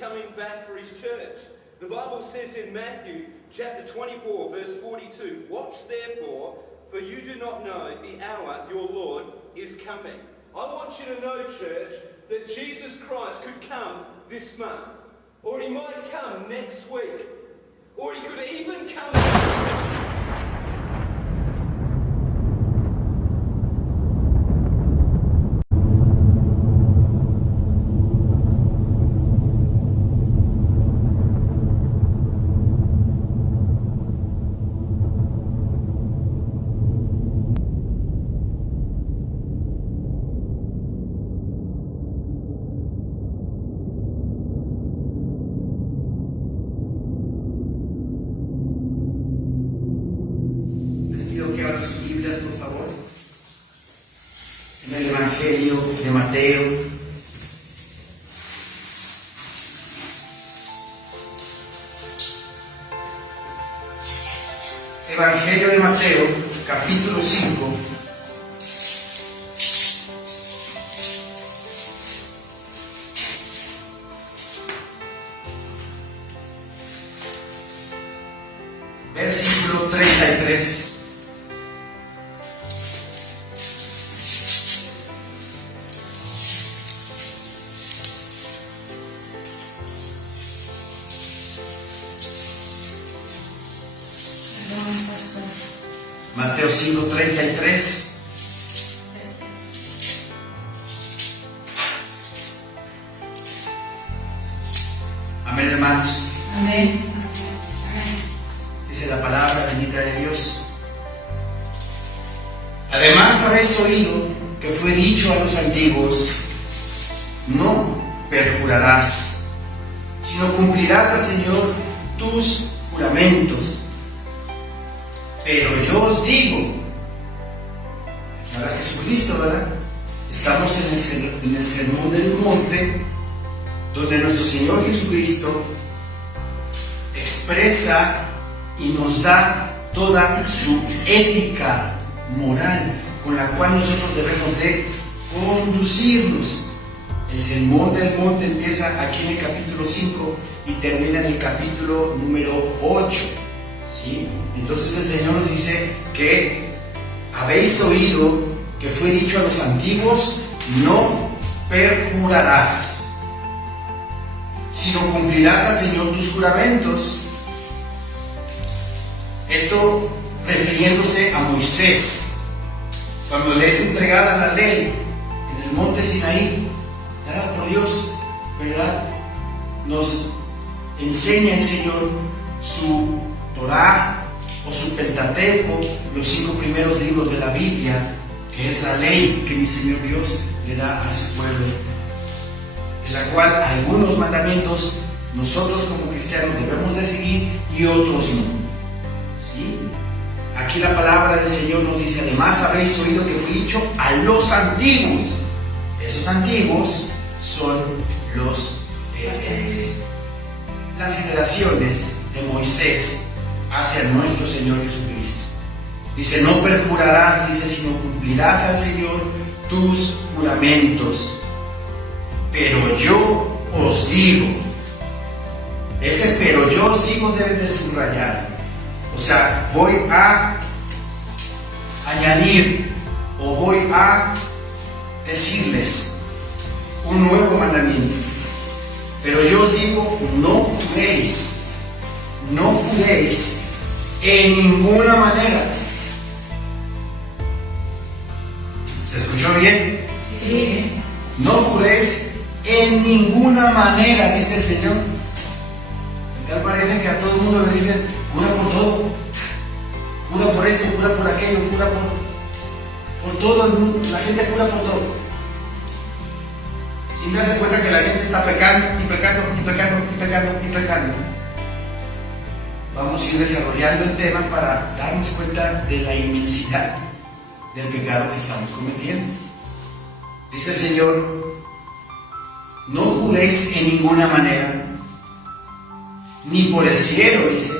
coming back for his church. The Bible says in Matthew chapter 24, verse 42, "Watch therefore, for you do not know the hour your Lord is coming." I want you to know, church, that Jesus Christ could come this month, or he might come next week, or he could even come sus Biblias, por favor, en el Evangelio de Mateo. Evangelio de Mateo, capítulo 5. Versículo 33. Mateo 5:33. Amén, hermanos. Amén. Dice la palabra bendita de Dios. Además habéis oído que fue dicho a los antiguos: no perjurarás, sino cumplirás al Señor tus juramentos. Pero yo os digo, aquí habla Jesucristo, ¿verdad? Estamos en el Sermón del Monte, donde nuestro Señor Jesucristo expresa y nos da toda su ética moral con la cual nosotros debemos de conducirnos. El Sermón del Monte empieza aquí en el capítulo 5 y termina en el capítulo número 8. ¿Sí? Entonces el Señor nos dice que habéis oído que fue dicho a los antiguos: no perjurarás, sino cumplirás al Señor tus juramentos. Esto refiriéndose a Moisés, cuando le es entregada la ley en el monte Sinaí, dada por Dios, ¿verdad? Nos enseña el Señor su Torá o su Pentateuco, los 5 primeros libros de la Biblia, que es la ley que mi Señor Dios le da a su pueblo, de la cual algunos mandamientos nosotros como cristianos debemos de seguir y otros no. ¿Sí? Aquí la palabra del Señor nos dice: además habéis oído que fue dicho a los antiguos. Esos antiguos son las generaciones de Moisés hacia nuestro Señor Jesucristo. Dice: no perjurarás, dice, sino cumplirás al Señor tus juramentos. Pero yo os digo, ese pero yo os digo deben de subrayar. O sea, voy a añadir o voy a decirles un nuevo mandamiento. Pero yo os digo: no juréis en ninguna manera. ¿Se escuchó bien? Sí. No juréis en ninguna manera, dice el Señor. Y tal parece que a todo el mundo le dicen: jura por todo, jura por esto, jura por aquello, jura por todo el mundo. La gente jura por todo, sin darse cuenta que la gente está pecando y pecando y pecando y pecando y pecando. Vamos a ir desarrollando el tema para darnos cuenta de la inmensidad del pecado que estamos cometiendo. Dice el Señor: no juréis en ninguna manera, ni por el cielo, dice,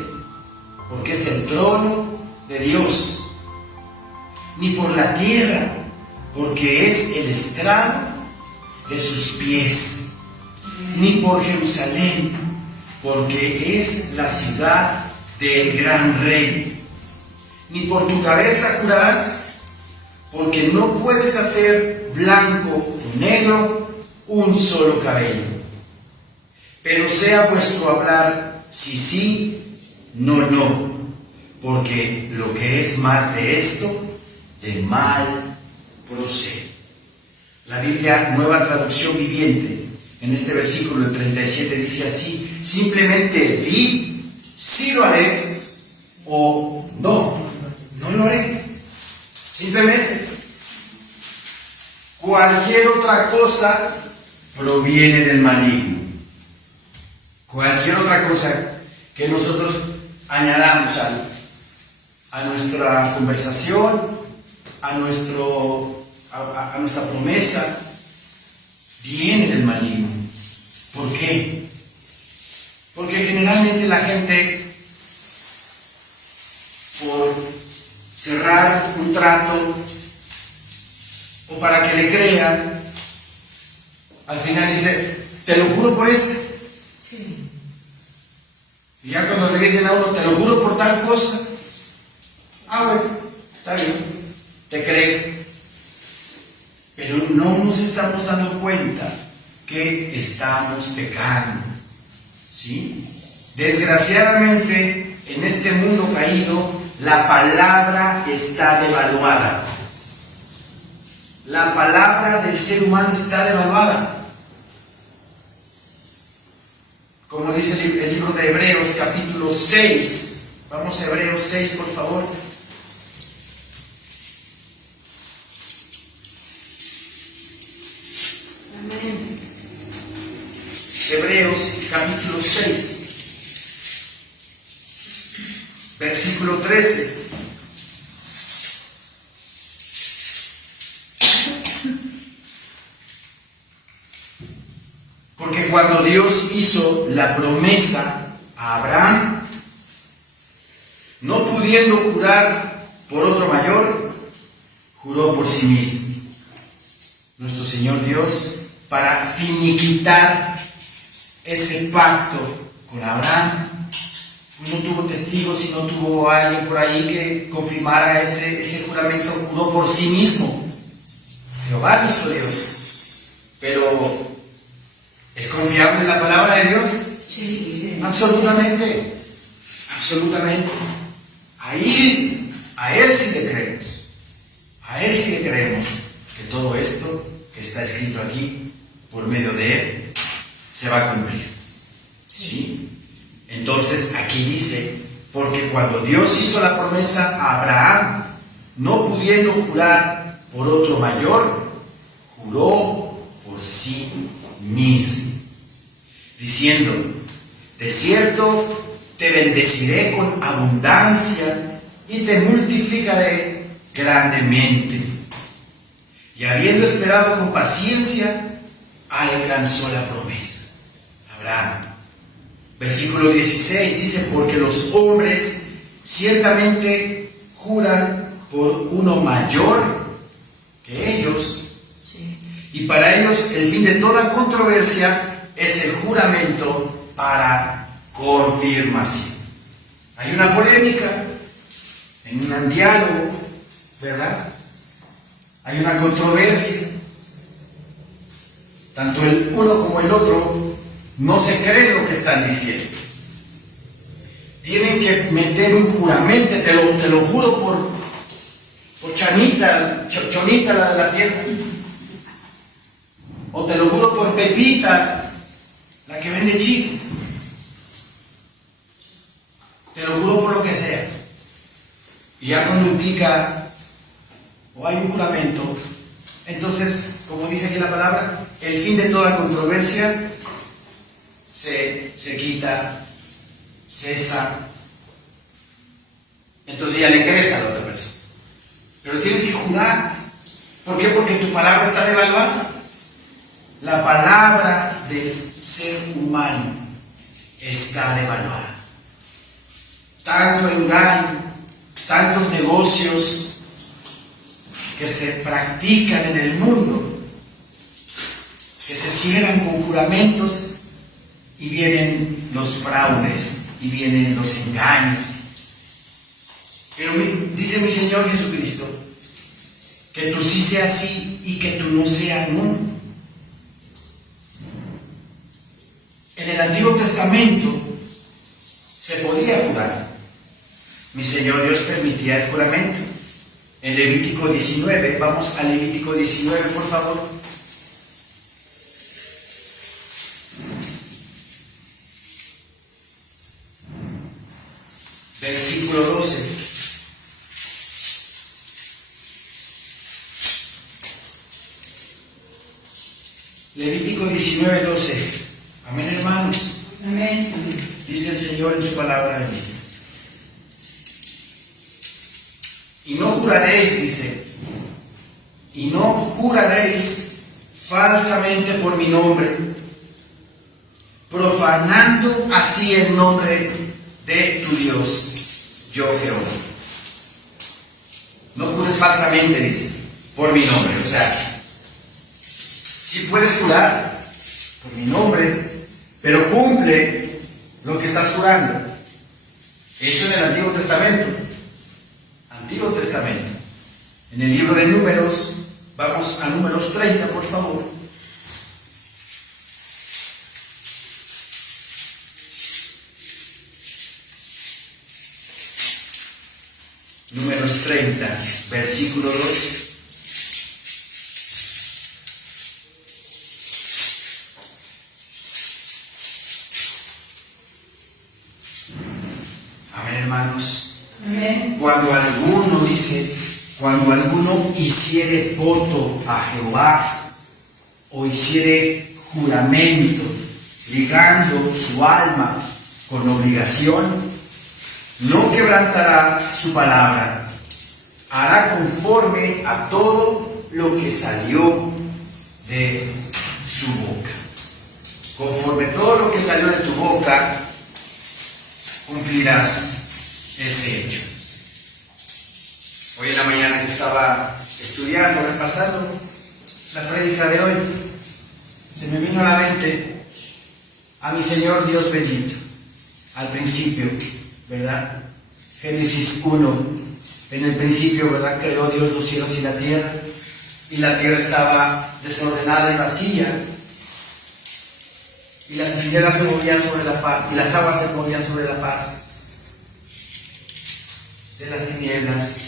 porque es el trono de Dios, ni por la tierra, porque es el estrado de sus pies, ni por Jerusalén, porque es la ciudad del gran rey. Ni por tu cabeza jurarás, porque no puedes hacer blanco o negro un solo cabello. Pero sea vuestro hablar sí, sí, no, no, porque lo que es más de esto, de mal procede. La Biblia, Nueva Traducción Viviente, en este versículo, el 37, dice así: simplemente di, sí lo haré, o no, no lo haré. Simplemente. Cualquier otra cosa proviene del maligno. Cualquier otra cosa que nosotros añadamos a nuestra conversación, a nuestra promesa, viene del maligno. ¿Por qué? Porque generalmente la gente, por cerrar un trato o para que le crean, al final dice: te lo juro por este. Sí. Y ya cuando le dicen a uno: te lo juro por tal cosa, bueno, está bien, te cree. Pero no nos estamos dando cuenta que estamos pecando, ¿sí? Desgraciadamente, en este mundo caído, la palabra está devaluada. La palabra del ser humano está devaluada. Como dice el libro de Hebreos, capítulo 6. Vamos a Hebreos 6, por favor. Amén. Hebreos, capítulo 6, versículo 13. Porque cuando Dios hizo la promesa a Abraham, no pudiendo jurar por otro mayor, juró por sí mismo. Nuestro Señor Dios, para finiquitar ese pacto con Abraham, no tuvo testigos y no tuvo alguien por ahí que confirmara ese juramento, juró por sí mismo. Jehová nuestro Dios. Pero ¿es confiable la palabra de Dios? Sí. Absolutamente. Absolutamente. Ahí, a Él sí le creemos. A Él sí le creemos que todo esto que está escrito aquí, por medio de Él, se va a cumplir. ¿Sí? Entonces aquí dice: porque cuando Dios hizo la promesa a Abraham, no pudiendo jurar por otro mayor, juró por sí mismo, diciendo: de cierto te bendeciré con abundancia y te multiplicaré grandemente. Y habiendo esperado con paciencia, alcanzó la promesa. Abraham. Versículo 16 dice: porque los hombres ciertamente juran por uno mayor que ellos. Sí. Y para ellos el fin de toda controversia es el juramento para confirmación. Hay una polémica, en un diálogo, ¿verdad? Hay una controversia. Tanto el uno como el otro no se creen lo que están diciendo. Tienen que meter un juramento: te lo juro por Chonita, la de la tierra. O te lo juro por Pepita, la que vende chicos. Te lo juro por lo que sea. Y ya cuando implica o hay un juramento, entonces, como dice aquí la palabra, el fin de toda controversia se quita, cesa. Entonces ya le crees a la otra persona. Pero tienes que jurar. ¿Por qué? Porque tu palabra está devaluada. La palabra del ser humano está devaluada. Tanto engaño, tantos negocios que se practican en el mundo, que se cierran con juramentos y vienen los fraudes y vienen los engaños. Pero dice mi Señor Jesucristo que tú sí seas sí y que tú no seas no. En el Antiguo Testamento se podía jurar. Mi Señor Dios permitía el juramento. En Levítico 19, vamos a Levítico 19, por favor. Versículo 12. Levítico 19, 12. Amén, hermanos. Amén. Dice el Señor en su palabra bendita. Y no juraréis, dice, y no juraréis falsamente por mi nombre, profanando así el nombre de tu Dios, yo Jehová. No jures falsamente, dice, por mi nombre. O sea, si puedes jurar por mi nombre, pero cumple lo que estás jurando. Eso en el Antiguo Testamento. Antiguo Testamento. En el libro de Números, vamos a Números 30, por favor. Números 30, versículo 2. Amén, hermanos. Amén. Cuando alguno dice, cuando alguno hiciere voto a Jehová o hiciere juramento, ligando su alma con obligación, no quebrantará su palabra, hará conforme a todo lo que salió de su boca. Conforme todo lo que salió de tu boca, cumplirás ese hecho. Hoy en la mañana que estaba estudiando, repasando la prédica de hoy, se me vino a la mente a mi Señor Dios bendito, al principio, ¿verdad? Génesis 1, en el principio, ¿verdad? Creó Dios los cielos y la tierra estaba desordenada y vacía, y las tinieblas se movían sobre la faz, y las aguas se movían sobre la faz de las tinieblas.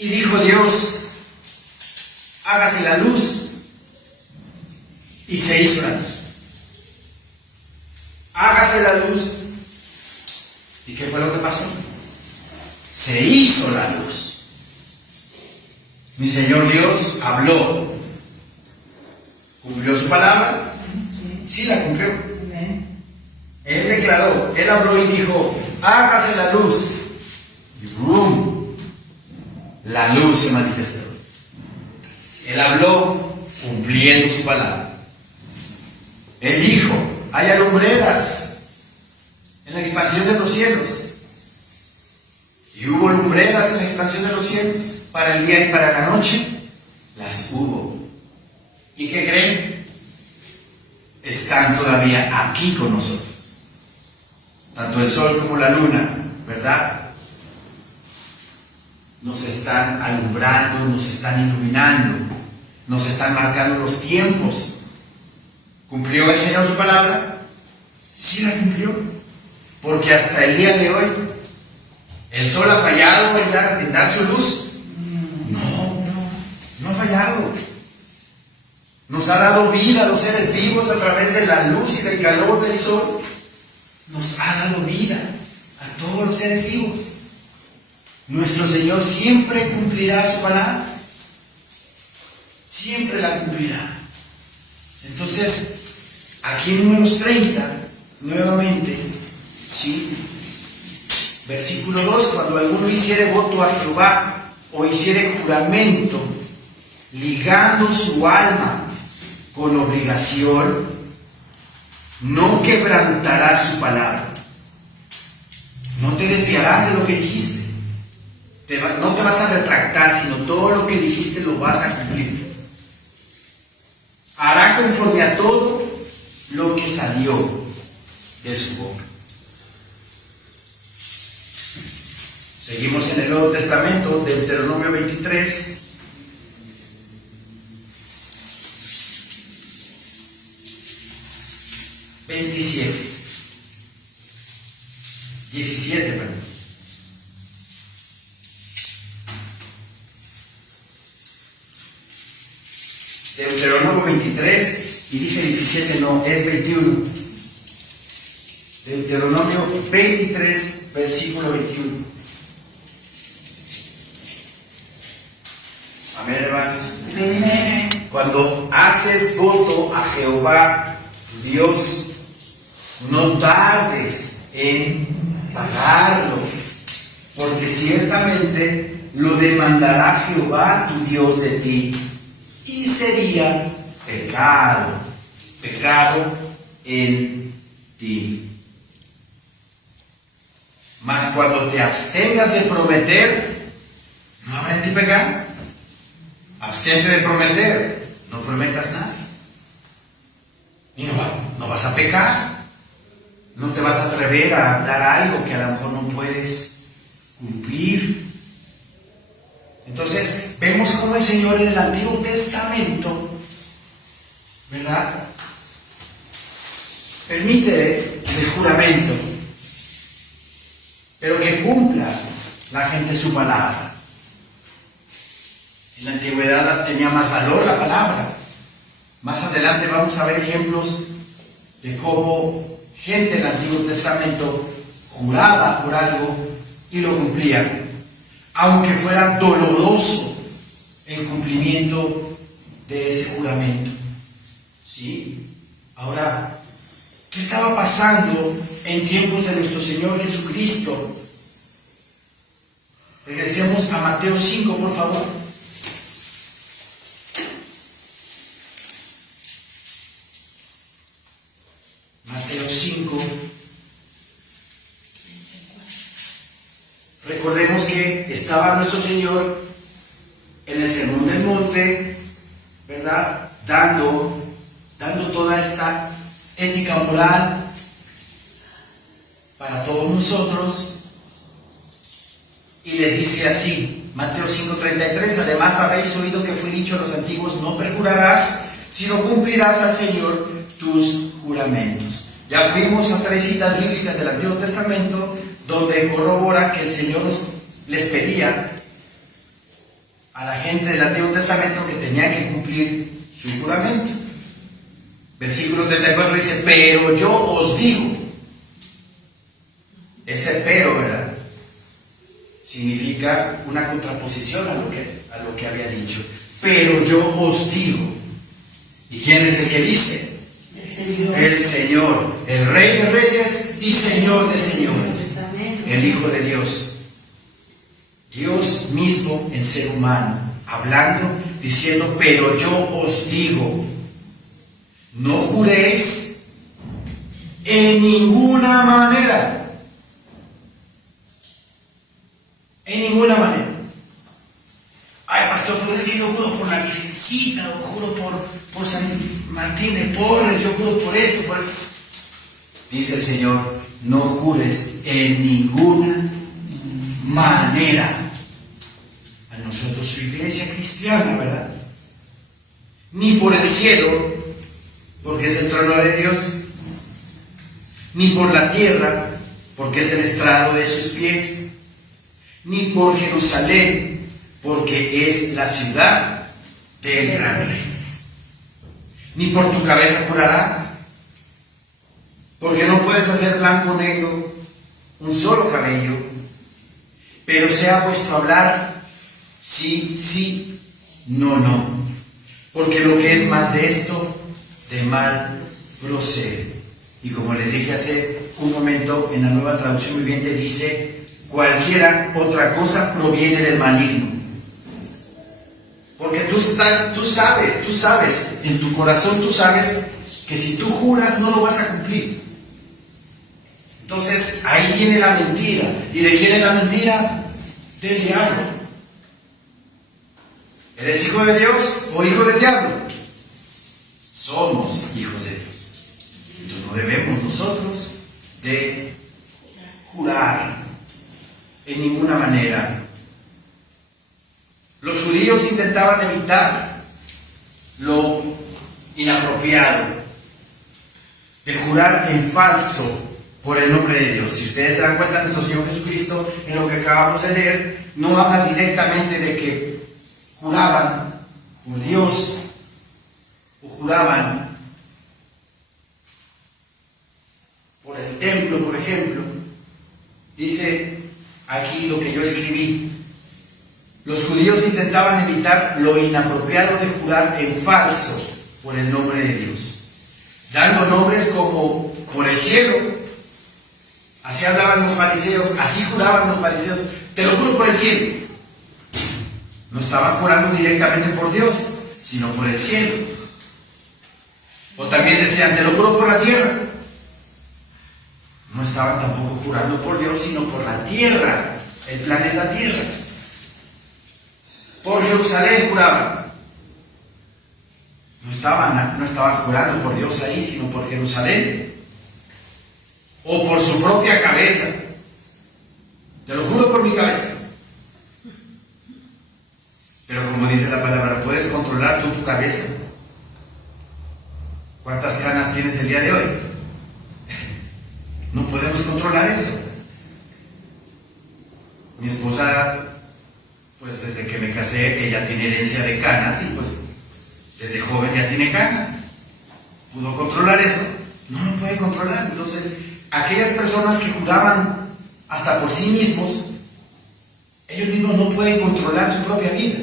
Y dijo Dios, hágase la luz, y se hizo la luz. Hágase la luz. ¿Y qué fue lo que pasó? Se hizo la luz. Mi Señor Dios habló. ¿Cumplió su palabra? Sí la cumplió. Él declaró, Él habló y dijo, hágase la luz. Y ¡brum! La luz se manifestó. Él habló cumpliendo su palabra. Él dijo, haya lumbreras en la expansión de los cielos. Y hubo lumbreras en la expansión de los cielos. Para el día y para la noche, las hubo. ¿Y qué creen? Están todavía aquí con nosotros. Tanto el sol como la luna, ¿verdad? Nos están alumbrando, nos están iluminando, nos están marcando los tiempos. ¿Cumplió el Señor su palabra? Sí la cumplió. Porque hasta el día de hoy, ¿el sol ha fallado en dar su luz? No ha fallado. Nos ha dado vida a los seres vivos a través de la luz y del calor del sol. Nos ha dado vida a todos los seres vivos. Nuestro Señor siempre cumplirá su palabra. Siempre la cumplirá. Entonces, aquí en Números 30, nuevamente, ¿sí? Versículo 2, cuando alguno hiciere voto a Jehová o hiciere juramento, ligando su alma con obligación, no quebrantará su palabra. No te desviarás de lo que dijiste. No te vas a retractar, sino todo lo que dijiste lo vas a cumplir. hará conforme a todo lo que salió de su boca. Seguimos en el Nuevo Testamento, Deuteronomio 23. ...17, perdón. Deuteronomio 23, y dije 17, no, es 21. Deuteronomio 23, versículo 21. Amén, hermanos. Amén. Cuando haces voto a Jehová, tu Dios, no tardes en pagarlo, porque ciertamente lo demandará Jehová tu Dios de ti, y sería pecado en ti. Mas cuando te abstengas de prometer, no habrá en ti pecado. Abstente de prometer, no prometas nada. Y no vas a pecar. No te vas a atrever a hablar algo que a lo mejor no puedes cumplir. Entonces, vemos cómo el Señor en el Antiguo Testamento, ¿verdad?, permite el juramento, pero que cumpla la gente su palabra. En la antigüedad tenía más valor la palabra. Más adelante vamos a ver ejemplos de cómo gente del Antiguo Testamento juraba por algo y lo cumplía, aunque fuera doloroso el cumplimiento de ese juramento. ¿Sí? Ahora, ¿qué estaba pasando en tiempos de nuestro Señor Jesucristo? Regresemos a Mateo 5, por favor. Mateo 5. Recordemos que estaba nuestro Señor en el Sermón del Monte, ¿verdad?, dando toda esta ética moral para todos nosotros, y les dice así, Mateo 5:33, además habéis oído que fue dicho a los antiguos, no perjurarás, sino cumplirás al Señor tus juramentos. Ya fuimos a 3 citas bíblicas del Antiguo Testamento donde corrobora que el Señor les pedía a la gente del Antiguo Testamento que tenía que cumplir su juramento. Versículo 34 dice, pero yo os digo. Ese pero, ¿verdad?, significa una contraposición a lo que había dicho. Pero yo os digo. ¿Y quién es el que dice? El Señor, el Rey de Reyes y Señor de Señores, el Hijo de Dios. Dios mismo en ser humano, hablando, diciendo, pero yo os digo, no juréis en ninguna manera. En ninguna manera. Ay, pastor, pues es que yo juro por la Virgencita, o juro por San Martín de Porres, yo juro por esto, por... Dice el Señor, no jures en ninguna manera. A nosotros, su iglesia cristiana, ¿verdad? Ni por el cielo, porque es el trono de Dios, ni por la tierra, porque es el estrado de sus pies, ni por Jerusalén, porque es la ciudad del gran rey. Ni por tu cabeza jurarás, porque no puedes hacer blanco o negro un solo cabello, pero sea vuestro hablar sí, sí, no, no, porque lo que es más de esto, de mal procede. Y como les dije hace un momento, en la Nueva Traducción Viviente dice, cualquiera otra cosa proviene del maligno. Porque tú sabes, en tu corazón tú sabes que si tú juras no lo vas a cumplir. Entonces ahí viene la mentira. ¿Y de quién es la mentira? Del diablo. ¿Eres hijo de Dios o hijo del diablo? somos hijos de Dios. Entonces no debemos nosotros de jurar en ninguna manera. Los judíos intentaban evitar lo inapropiado de jurar en falso por el nombre de Dios. Si ustedes se dan cuenta, nuestro Señor Jesucristo, en lo que acabamos de leer, no habla directamente de que juraban por Dios o juraban por el templo, por ejemplo. Dice aquí lo que yo escribí: los judíos intentaban evitar lo inapropiado de jurar en falso por el nombre de Dios, dando nombres como por el cielo. Así hablaban los fariseos, así juraban los fariseos: te lo juro por el cielo. No estaban jurando directamente por Dios, sino por el cielo. O también decían: te lo juro por la tierra. No estaban tampoco jurando por Dios, sino por la tierra, el planeta Tierra. Por Jerusalén juraban. No estaban jurando por Dios ahí, sino por Jerusalén. O por su propia cabeza. Te lo juro por mi cabeza. Pero como dice la palabra, ¿puedes controlar tú tu cabeza? ¿Cuántas ganas tienes el día de hoy? No podemos controlar eso. Mi esposa, pues desde que me casé, ella tiene herencia de canas y pues desde joven ya tiene canas. ¿Pudo controlar eso? No lo puede controlar. Entonces, aquellas personas que juraban hasta por sí mismos, ellos mismos no pueden controlar su propia vida.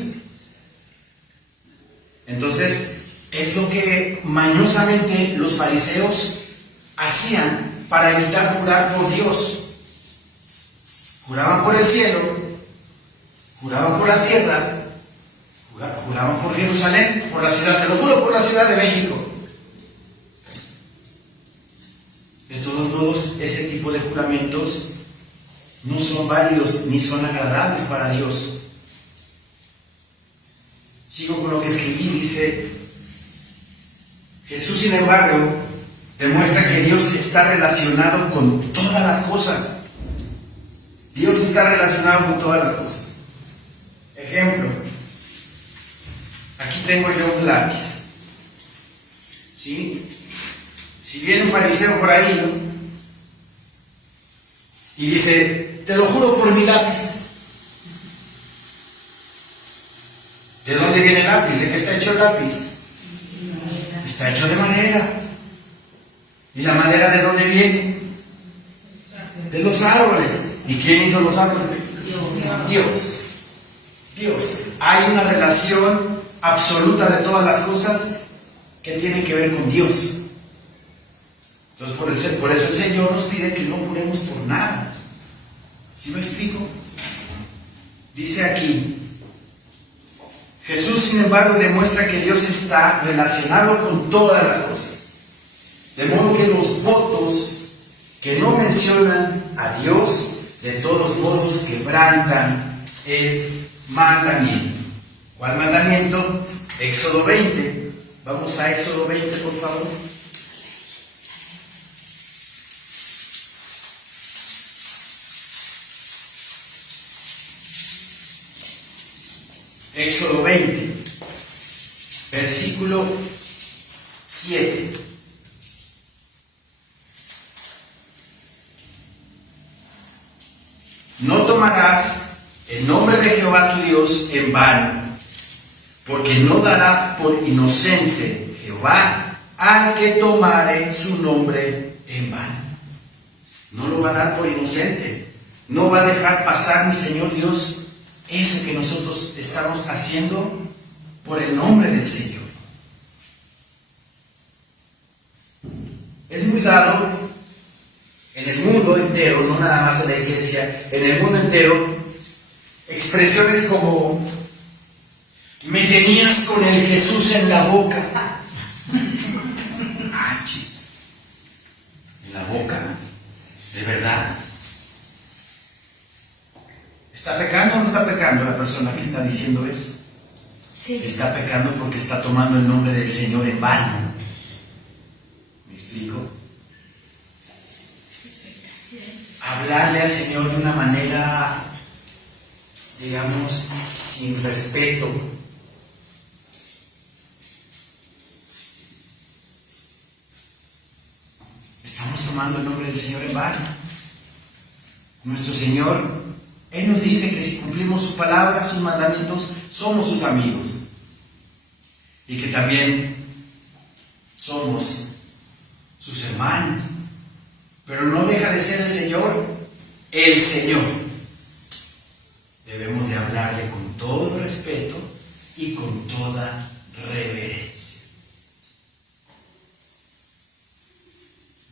Entonces, es lo que mañosamente los fariseos hacían para evitar jurar por Dios. Juraban por el cielo, juraban por la tierra, juraban por Jerusalén, por la ciudad, te lo juro, por la Ciudad de México. De todos modos, ese tipo de juramentos no son válidos ni son agradables para Dios. Sigo con lo que escribí, dice: Jesús, sin embargo, demuestra que Dios está relacionado con todas las cosas. Dios está relacionado con todas las cosas. Ejemplo, aquí tengo yo un lápiz. ¿Sí? Si viene un fariseo por ahí, ¿no? Y dice: te lo juro por mi lápiz. ¿De dónde viene el lápiz? ¿De qué está hecho el lápiz? Está hecho de madera. ¿Y la madera de dónde viene? De los árboles. ¿Y quién hizo los árboles? Dios. Dios. Hay una relación absoluta de todas las cosas que tienen que ver con Dios. Entonces, por eso el Señor nos pide que no juremos por nada. ¿Sí me explico? Dice aquí: Jesús, sin embargo, demuestra que Dios está relacionado con todas las cosas. De modo que los votos que no mencionan a Dios, de todos modos quebrantan el mandamiento. ¿Cuál mandamiento? Éxodo 20. Vamos a Éxodo 20, por favor. Éxodo 20, versículo 7. No tomarás el nombre de Jehová tu Dios en vano, porque no dará por inocente Jehová al que tomare su nombre en vano. No lo va a dar por inocente. No va a dejar pasar, mi Señor Dios, eso que nosotros estamos haciendo por el nombre del Señor. Es muy dado en el mundo entero, no nada más en la iglesia, en el mundo entero, expresiones como: me tenías con el Jesús en la boca. Achis. En la boca, de verdad. ¿Está pecando o no está pecando la persona que está diciendo eso? Sí. Está pecando porque está tomando el nombre del Señor en vano. explico? Sí, sí. Hablarle al Señor de una manera, digamos, sin respeto. Estamos tomando el nombre del Señor en vano. Nuestro Señor, Él nos dice que si cumplimos su palabra, sus mandamientos, somos sus amigos. Y que también somos sus hermanos. Pero no deja de ser el Señor, el Señor. Debemos de hablarle con todo respeto y con toda reverencia.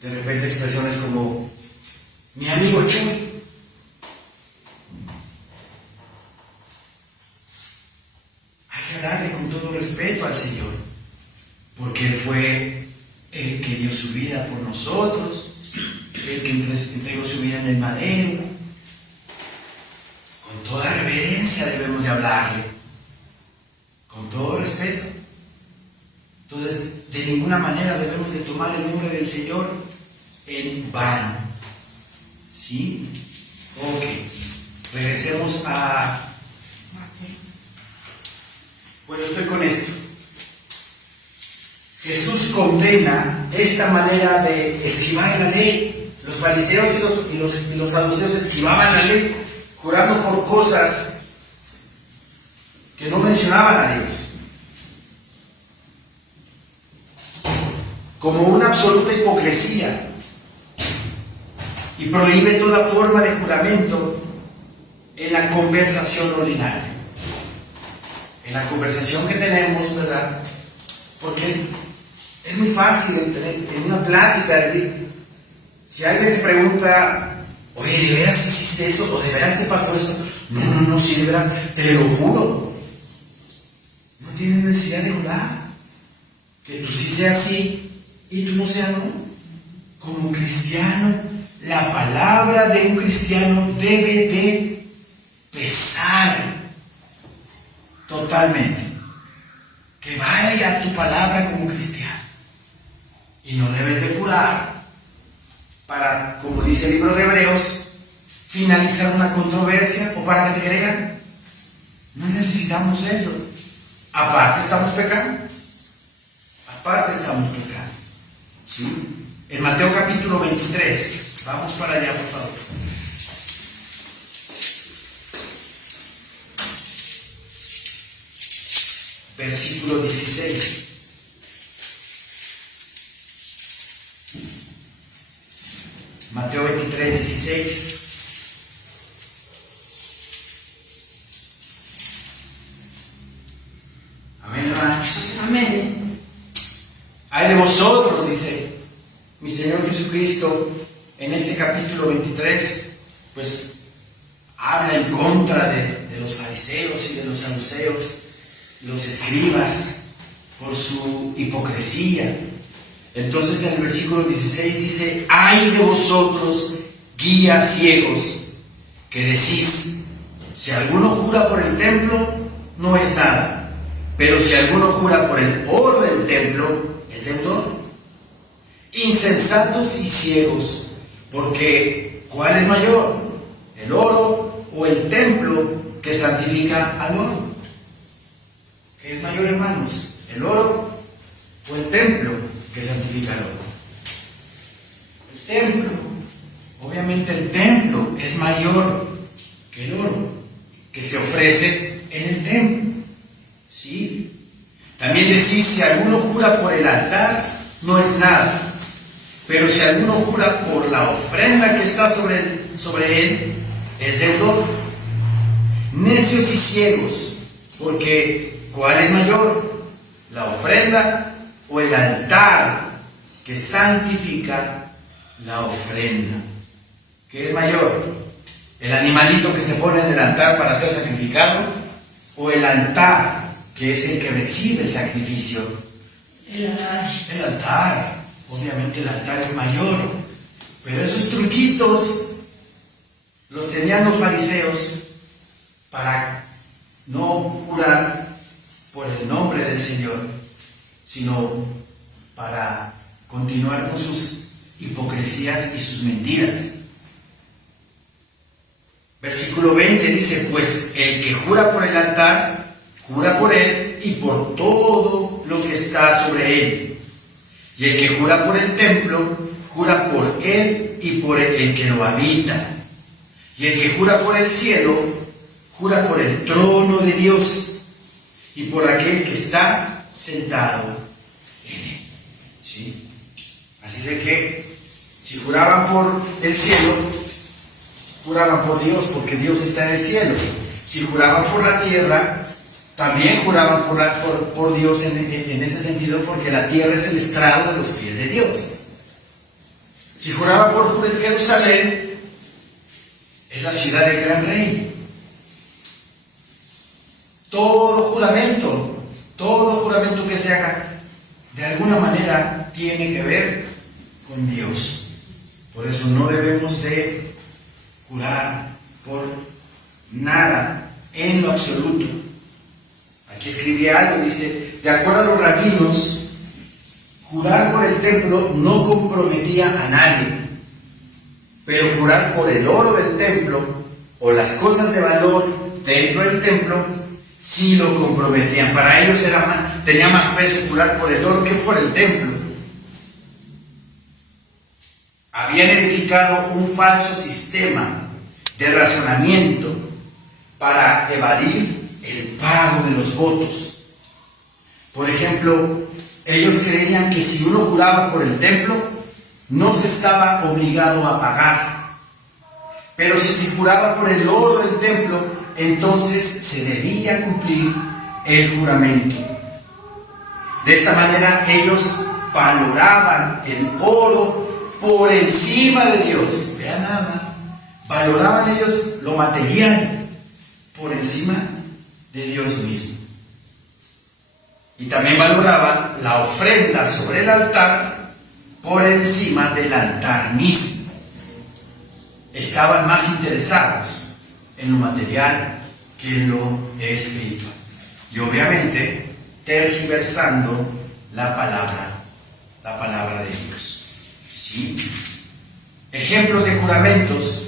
De repente expresiones como mi amigo Chuy. Hay que hablarle con todo respeto al Señor, porque Él fue el que dio su vida por nosotros, el que entregó su vida en el madero. Con toda reverencia debemos de hablarle, con todo respeto. Entonces, de ninguna manera debemos de tomar el nombre del Señor en vano. ¿Sí? Ok. Regresemos a... Bueno, estoy con esto. Jesús condena esta manera de esquivar la ley. Los fariseos y los saduceos esquivaban la ley, jurando por cosas que no mencionaban a Dios, como una absoluta hipocresía, y prohíbe toda forma de juramento en la conversación ordinaria, en la conversación que tenemos, ¿verdad? Porque es muy fácil en una plática decir, si alguien te pregunta, oye, ¿de veras hiciste eso? ¿O de veras te pasó eso? No, sí, de veras, te lo juro. No tienes necesidad de jurar. Que tú sí seas sí y tú no seas no. Como cristiano, la palabra de un cristiano debe de pesar totalmente. Que vaya tu palabra como cristiano. Y no debes de jurar para, como dice el libro de Hebreos, finalizar una controversia o para que te crean. No necesitamos eso. Aparte estamos pecando. ¿Sí? En Mateo capítulo 23. Vamos para allá, por favor. Versículo 16. Mateo 23, 16. Amén, hermanos. Amén. Ay de vosotros, dice mi Señor Jesucristo en este capítulo 23, pues habla en contra de los fariseos y de los saduceos, los escribas, por su hipocresía. Entonces en el versículo 16 dice, ay de vosotros, guías ciegos, que decís, si alguno jura por el templo, no es nada, pero si alguno jura por el oro del templo, es deudor. Insensatos y ciegos, porque ¿cuál es mayor? ¿El oro o el templo que santifica al oro? ¿Qué es mayor, hermanos? ¿El oro o el templo que santifica al oro? El templo. Obviamente el templo es mayor que el oro que se ofrece en el templo. ¿Sí? También decís, si alguno jura por el altar, no es nada. Pero si alguno jura por la ofrenda que está sobre él, es deudor. Necios y ciegos, porque ¿cuál es mayor? ¿La ofrenda o el altar que santifica la ofrenda? ¿Qué es mayor? ¿El animalito que se pone en el altar para ser sacrificado? ¿O el altar que es el que recibe el sacrificio? El altar. El altar. Obviamente el altar es mayor. Pero esos truquitos los tenían los fariseos para no jurar por el nombre del Señor, sino para continuar con sus hipocresías y sus mentiras. Versículo 20 dice, pues el que jura por el altar, jura por él y por todo lo que está sobre él. Y el que jura por el templo, jura por él y por el que lo habita. Y el que jura por el cielo, jura por el trono de Dios y por aquel que está sentado en él. ¿Sí? Así de que si juraban por el cielo, juraban por Dios, porque Dios está en el cielo. Si juraban por la tierra, también juraban por Dios en ese sentido, porque la tierra es el estrado de los pies de Dios. Si juraban por Jerusalén, es la ciudad del gran rey. Todo juramento que se haga, de alguna manera tiene que ver con Dios. Por eso no debemos de jurar por nada en lo absoluto. Aquí escribí algo, dice, de acuerdo a los rabinos, jurar por el templo no comprometía a nadie, pero jurar por el oro del templo o las cosas de valor dentro del templo sí lo comprometían. Para ellos tenía más peso jurar por el oro que por el templo. Habían edificado un falso sistema de razonamiento para evadir el pago de los votos. Por ejemplo, ellos creían que si uno juraba por el templo, no se estaba obligado a pagar. Pero si se juraba por el oro del templo, entonces se debía cumplir el juramento. De esta manera ellos valoraban el oro por encima de Dios. Vean nada más. Valoraban ellos lo material por encima de Dios mismo. Y también valoraban la ofrenda sobre el altar por encima del altar mismo. Estaban más interesados en lo material que en lo espiritual. Y obviamente tergiversando la palabra de Dios. ¿Sí? Ejemplos de juramentos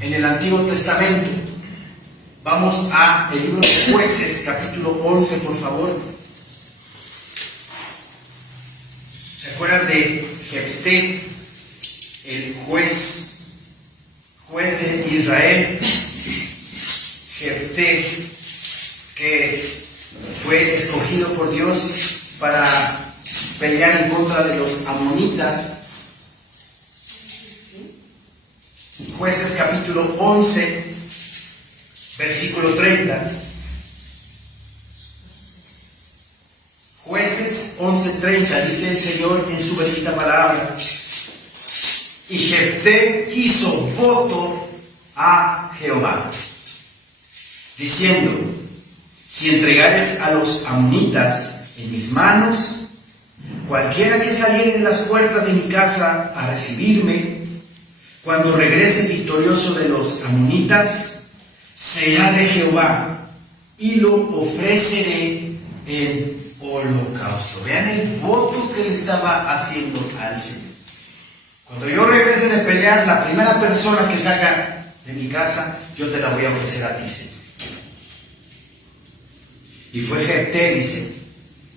en el Antiguo Testamento. Vamos a el libro de Jueces, capítulo 11, por favor. ¿Se acuerdan de Jefté, el juez de Israel? Jefté, que fue escogido por Dios para pelear en contra de los amonitas. Jueces capítulo 11, versículo 30. Jueces 11:30, dice el Señor en su bendita palabra. Y Jefté hizo voto a Jehová, diciendo: si entregares a los amonitas en mis manos, cualquiera que saliere de las puertas de mi casa a recibirme, cuando regrese victorioso de los amonitas, será de Jehová, y lo ofreceré en holocausto. Vean el voto que le estaba haciendo al Señor. Cuando yo regrese de pelear, la primera persona que saca de mi casa, yo te la voy a ofrecer a ti, Señor. Y fue Jefté, dice,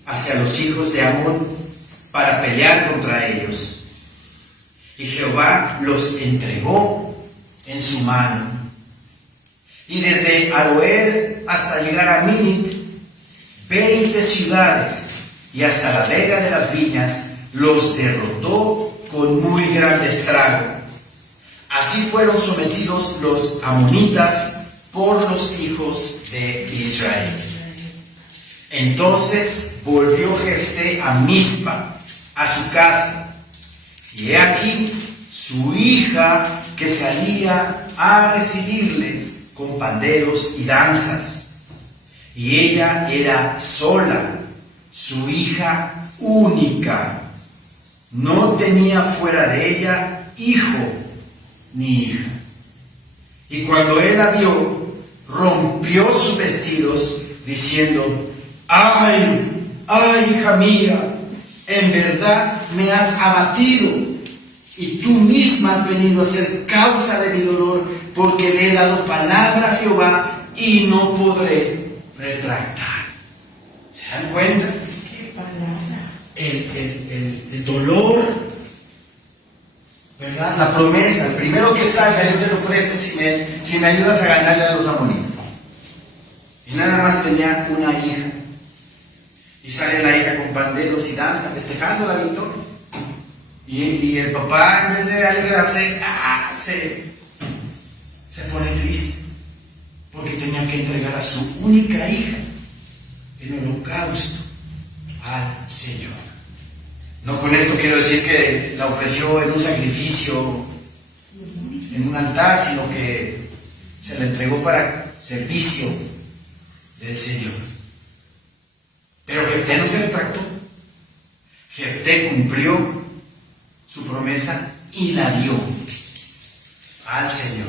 hacia los hijos de Amón para pelear contra ellos. Y Jehová los entregó en su mano. Y desde Aroer hasta llegar a Minit, 20 ciudades, y hasta la vega de las viñas, los derrotó con muy grande estrago. Así fueron sometidos los amonitas por los hijos de Israel. Entonces volvió Jefté a Mizpa, a su casa, y he aquí su hija que salía a recibirle con panderos y danzas. Y ella era sola, su hija única. No tenía fuera de ella hijo ni hija. Y cuando él la vio, rompió sus vestidos, diciendo: ¡ay, ay, hija mía! en verdad me has abatido, y tú misma has venido a ser causa de mi dolor, porque le he dado palabra a Jehová y no podré retractar. ¿Se dan cuenta? Qué palabra. El dolor, ¿verdad? La promesa, el primero que salga yo te lo ofrezco si me ayudas a ganarle a los amonitas. Y nada más tenía una hija. Y sale la hija con panderos y danza, festejando la victoria. Y el papá, en vez de alegrarse, se pone triste. Porque tenía que entregar a su única hija en holocausto al Señor. No con esto quiero decir que la ofreció en un sacrificio, en un altar, sino que se la entregó para servicio del Señor. Pero Jefté no se retractó. Jefté cumplió su promesa y la dio al Señor.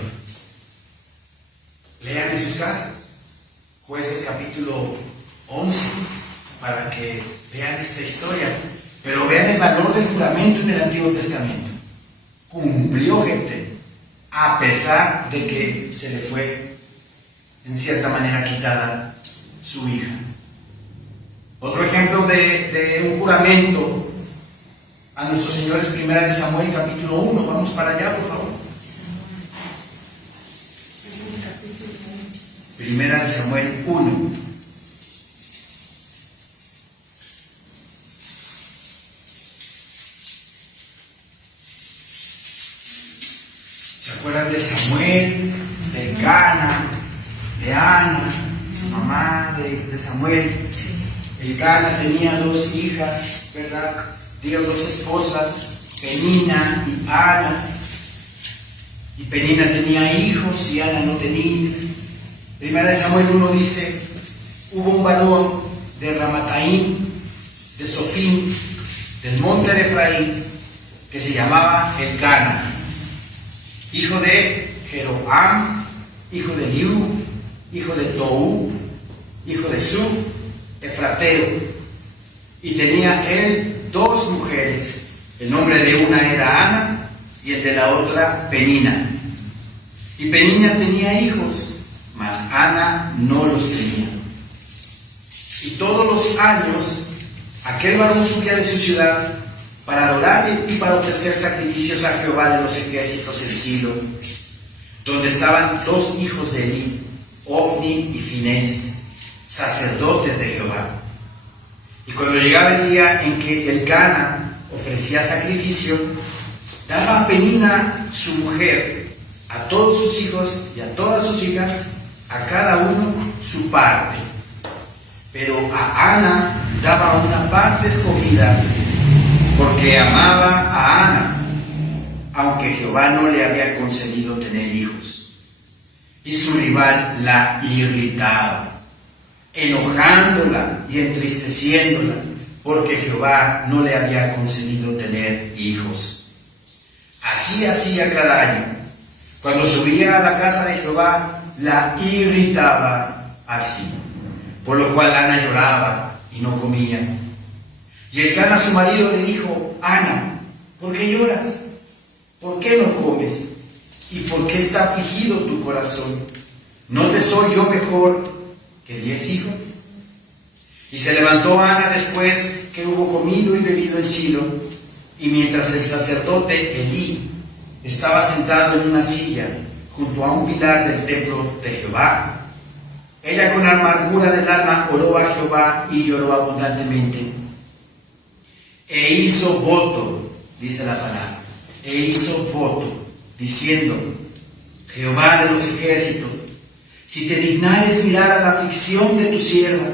Lean en sus casas Jueces capítulo 11 para que vean esta historia, pero vean el valor del juramento en el Antiguo Testamento. Cumplió Jefté a pesar de que se le fue en cierta manera quitada su hija. Otro ejemplo de un juramento a nuestro Señor es Primera de Samuel capítulo 1. Vamos para allá, por favor. Samuel capítulo 1. Primera de Samuel 1. ¿Se acuerdan de Samuel, de Cana, de Ana, su mamá de Samuel? Sí. El Cana tenía 2 hijas, ¿verdad? Dio 2 esposas, Penina y Ana. Y Penina tenía hijos y Ana no tenía. Primera de Samuel 1 dice: hubo un varón de Ramataim, de Sofín, del monte de Efraín, que se llamaba Elcana, hijo de Jeroam, hijo de Liu, hijo de Tou, hijo de Suf, Efrateo. Y tenía él 2 mujeres. El nombre de una era Ana y el de la otra Penina. Y Penina tenía hijos, mas Ana no los tenía. Y todos los años aquel varón subía de su ciudad para adorar y para ofrecer sacrificios a Jehová de los ejércitos en Silo, donde estaban 2 hijos de Elí, Ofni y Finés, sacerdotes de Jehová. Y cuando llegaba el día en que Elcana ofrecía sacrificio, daba a Penina su mujer, a todos sus hijos y a todas sus hijas, a cada uno su parte. Pero a Ana daba una parte escogida, porque amaba a Ana, aunque Jehová no le había concedido tener hijos. Y su rival la irritaba, enojándola y entristeciéndola, porque Jehová no le había concedido tener hijos. Así hacía cada año. Cuando subía a la casa de Jehová, la irritaba así, por lo cual Ana lloraba y no comía. Y Elcana su marido le dijo: Ana, ¿por qué lloras? ¿Por qué no comes? ¿Y por qué está afligido tu corazón? ¿No te soy yo mejor que 10 hijos? Y se levantó Ana después que hubo comido y bebido en Silo, y mientras el sacerdote Elí estaba sentado en una silla junto a un pilar del templo de Jehová, ella con amargura del alma oró a Jehová y lloró abundantemente. E hizo voto, dice la palabra, e hizo voto, diciendo: Jehová de los ejércitos, si te dignares mirar a la aflicción de tu sierva,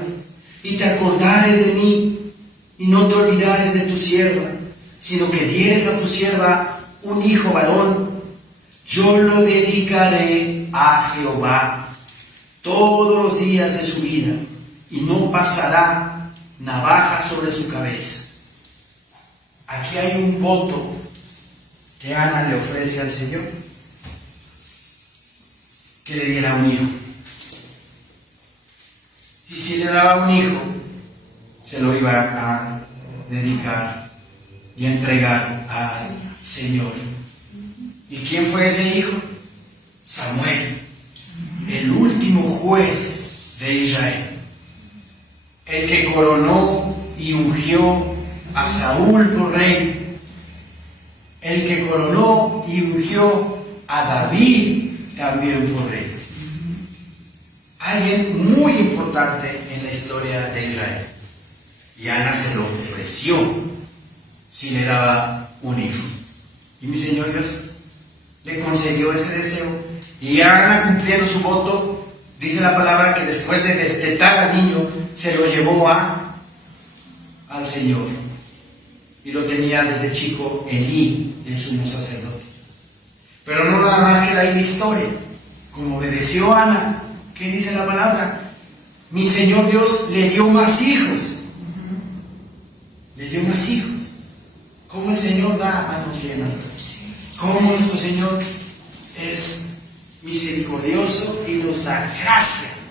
y te acordares de mí, y no te olvidares de tu sierva, sino que dieres a tu sierva un hijo varón, yo lo dedicaré a Jehová todos los días de su vida, y no pasará navaja sobre su cabeza. Aquí hay un voto que Ana le ofrece al Señor, que le diera un hijo. Y si le daba un hijo, se lo iba dedicar y entregar al Señor. ¿Y quién fue ese hijo? Samuel, el último juez de Israel, el que coronó y ungió a Saúl por rey, el que coronó y ungió a David también por rey. Alguien muy importante en la historia de Israel. Y Ana se lo ofreció si le daba un hijo. Y mi Señor Dios le concedió ese deseo. Y Ana, cumpliendo su voto, dice la palabra que después de destetar al niño, se lo llevó al Señor. Y lo tenía desde chico Elí, el sumo sacerdote. Pero no nada más queda ahí la historia. Como obedeció Ana, ¿qué dice la palabra? Mi Señor Dios le dio más hijos. Le dio más hijos. ¿Cómo el Señor da a manos llenas? ¿Cómo nuestro Señor es misericordioso y nos da gracia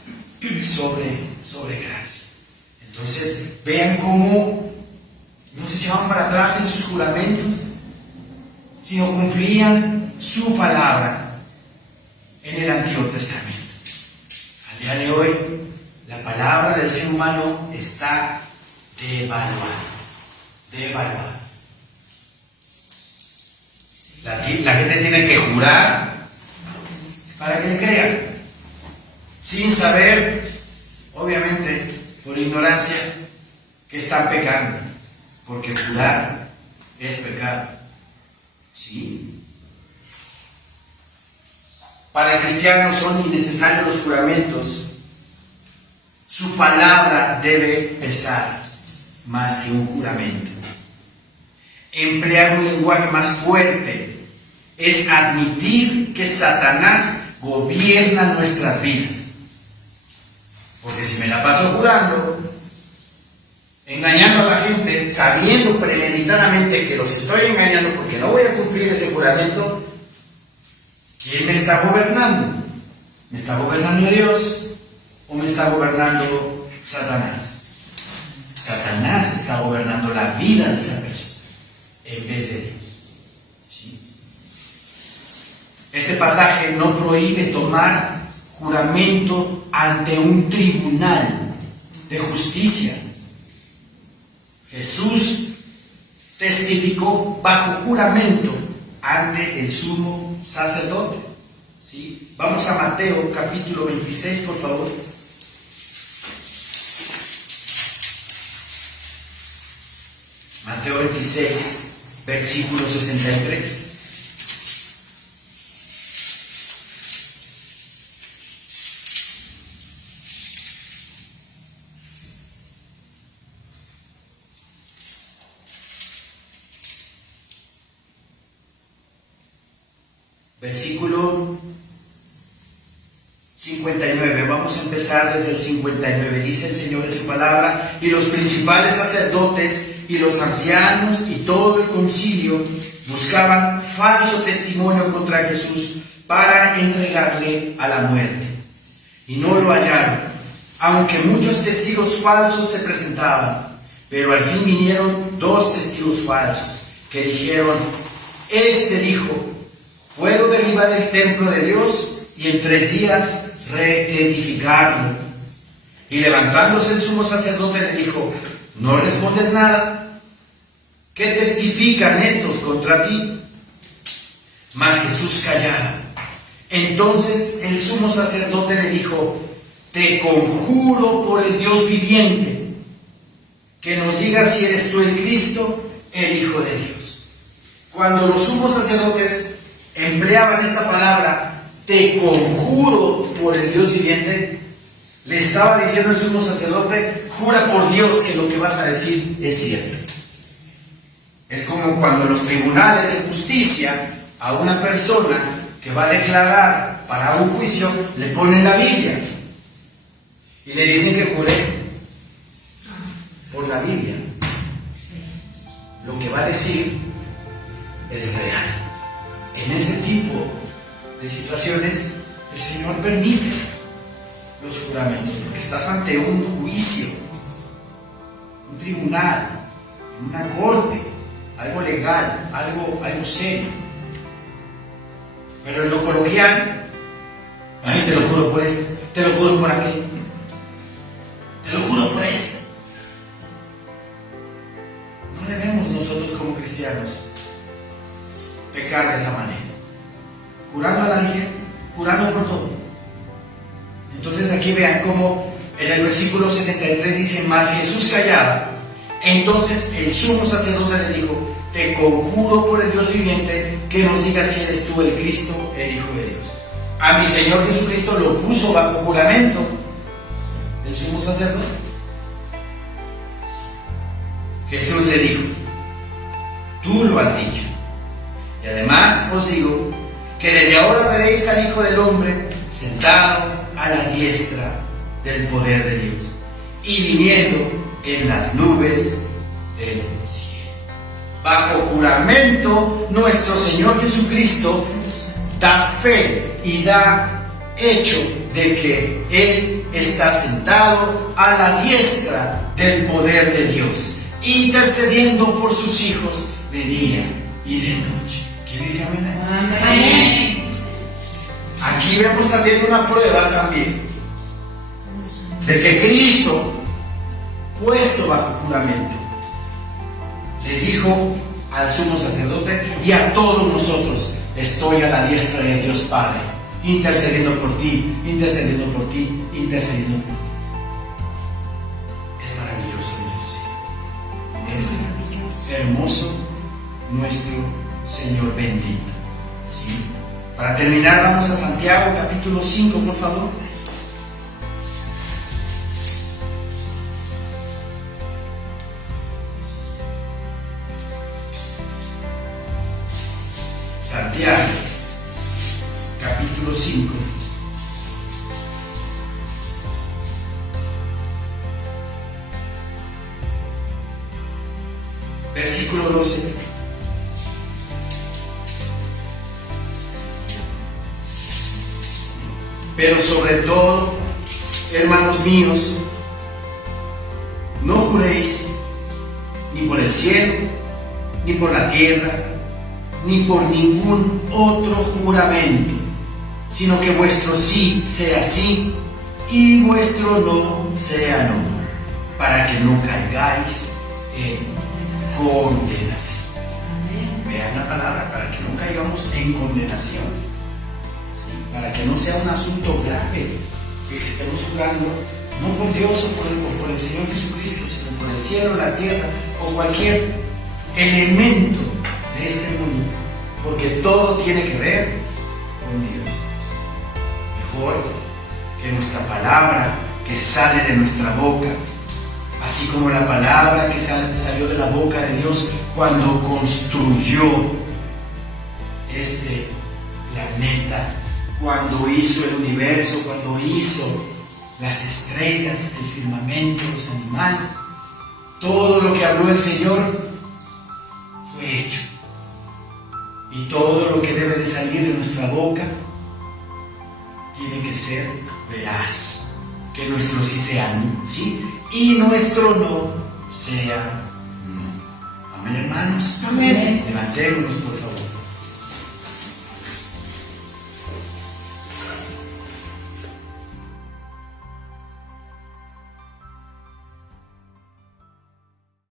sobre gracia? Entonces, vean cómo no se echaban para atrás en sus juramentos, sino cumplían su palabra en el Antiguo Testamento. Al día de hoy, la palabra del ser humano está devaluada. La gente tiene que jurar para que le crean, sin saber, obviamente, por ignorancia, que están pecando, porque jurar es pecado. ¿Sí? Para el cristiano son innecesarios los juramentos. Su palabra debe pesar más que un juramento. Emplear un lenguaje más fuerte es admitir que Satanás gobierna nuestras vidas. Porque si me la paso jurando, engañando a la gente, sabiendo premeditadamente que los estoy engañando porque no voy a cumplir ese juramento, ¿quién me está gobernando? ¿Me está gobernando Dios o me está gobernando Satanás? Satanás está gobernando la vida de esa persona en vez de Dios. ¿Sí? Este pasaje no prohíbe tomar juramento ante un tribunal de justicia. Jesús testificó bajo juramento ante el sumo sacerdote. ¿Sí? Vamos a Mateo capítulo 26, por favor. Mateo 26, versículo 63. Versículo 59, vamos a empezar desde el 59. Dice el Señor en su palabra: y los principales sacerdotes y los ancianos y todo el concilio buscaban falso testimonio contra Jesús para entregarle a la muerte, y no lo hallaron, aunque muchos testigos falsos se presentaban. Pero al fin vinieron 2 testigos falsos que dijeron: este dijo, puedo derribar el templo de Dios y en 3 días reedificarlo. Y levantándose el sumo sacerdote le dijo: ¿no respondes nada? ¿Qué testifican estos contra ti? Mas Jesús callaba. Entonces el sumo sacerdote le dijo: te conjuro por el Dios viviente, que nos digas si eres tú el Cristo, el Hijo de Dios. Cuando los sumos sacerdotes empleaban esta palabra, te conjuro por el Dios viviente, le estaba diciendo el sumo sacerdote: jura por Dios que lo que vas a decir es cierto. Es como cuando en los tribunales de justicia a una persona que va a declarar para un juicio le ponen la Biblia y le dicen que jure por la Biblia. Lo que va a decir es real. En ese tipo de situaciones, el Señor permite los juramentos, porque estás ante un juicio, un tribunal, en una corte, algo legal, algo serio. Pero en lo coloquial, ay, te lo juro por esto, te lo juro por aquello, te lo juro por esto. No debemos nosotros como cristianos pecar de esa manera, jurando a la ligera, jurando por todo. Entonces aquí vean cómo en el versículo 63 dice: mas Jesús callaba. Entonces el sumo sacerdote le dijo: te conjuro por el Dios viviente que nos digas si eres tú el Cristo, el Hijo de Dios. A mi Señor Jesucristo lo puso bajo juramento el sumo sacerdote. Jesús le dijo: tú lo has dicho. Y además os digo que desde ahora veréis al Hijo del Hombre sentado a la diestra del poder de Dios y viniendo en las nubes del cielo. Bajo juramento, nuestro Señor Jesucristo da fe y da hecho de que Él está sentado a la diestra del poder de Dios, intercediendo por sus hijos de día y de noche. ¿Quién dice amén? Amén. Aquí vemos también una prueba también de que Cristo, puesto bajo juramento, le dijo al sumo sacerdote y a todos nosotros: estoy a la diestra de Dios Padre, intercediendo por ti, intercediendo por ti, intercediendo por ti. Es maravilloso nuestro Señor, es hermoso nuestro Señor bendito. ¿Sí? Para terminar, vamos a Santiago capítulo 5, por favor. Santiago capítulo 5. Versículo 12. Pero sobre todo, hermanos míos, no juréis ni por el cielo, ni por la tierra, ni por ningún otro juramento, sino que vuestro sí sea sí y vuestro no sea no, para que no caigáis en condenación. Vean la palabra: para que no caigamos en condenación. Para que no sea un asunto grave que estemos jurando no por Dios o por el Señor Jesucristo, sino por el cielo, la tierra o cualquier elemento de este mundo, porque todo tiene que ver con Dios. Mejor que nuestra palabra que sale de nuestra boca, así como la palabra que salió de la boca de Dios cuando construyó este planeta, cuando hizo el universo, cuando hizo las estrellas, el firmamento, los animales. Todo lo que habló el Señor fue hecho. Y todo lo que debe de salir de nuestra boca tiene que ser veraz. Que nuestro sí sea sí y nuestro no sea no. Amén, hermanos. Amén. Levantémonos por